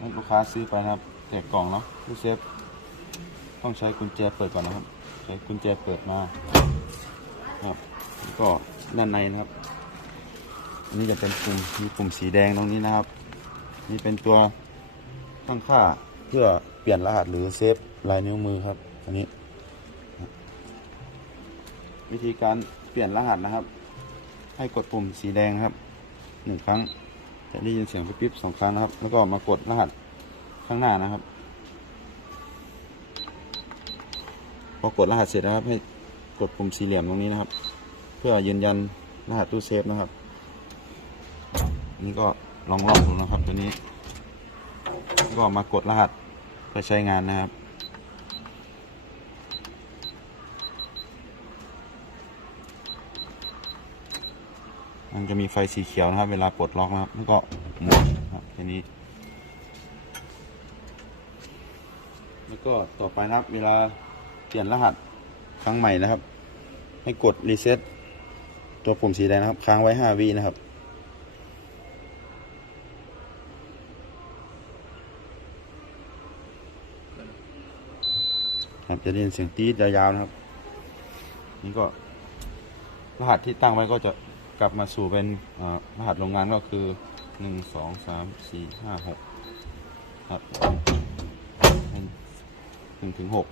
ให้ลูกค้าซื้อไปนะครับแจกกล่องเนาะตู้เซฟต้องใช้กุญแจเปิดก่อนนะครับ ใช้กุญแจเปิดมาครับแล้วก็ด้านในนะครับอันนี้จะเป็นปุ่มมีปุ่มสีแดงตรงนี้นะครับ นี่เป็นตัวตั้งค่าเพื่อเปลี่ยนรหัสหรือเซฟลายนิ้วมือครับ อันนี้ วิธีการเปลี่ยนรหัสนะครับ ให้กดปุ่มสีแดงครับหนึ่งครั้ง จะได้ยินเสียงปิ๊บสองครั้งนะครับ แล้วก็มากดรหัสข้างหน้านะครับ พอกดรหัสเสร็จนะครับ ให้กดปุ่มสี่เหลี่ยมตรงนี้นะครับ เพื่อยืนยันรหัสตู้เซฟนะครับ นี่ก็ลองลองดูนะครับตัวนี้ ก็มากดรหัสไปใช้งานนะครับ มันจะมีไฟสีเขียวนะครับ เวลาปลดล็อกนะครับแล้วก็หมุนครับทีนี้ แล้วก็ต่อไปนะครับ เวลาเปลี่ยนรหัสครั้งใหม่นะครับ ให้กดรีเซ็ตตัวปุ่มสีแดงนะครับ ค้างไว้ 5วินะครับครับจะได้ยินเสียงตีดยาวๆนะครับ นี่ก็รหัสที่ตั้งไว้ก็จะ กลับมาสู่เป็นอ่ารหัสโรงงานก็คือหนึ่งสองสามสี่ห้าหกครับหนึ่งถึงหก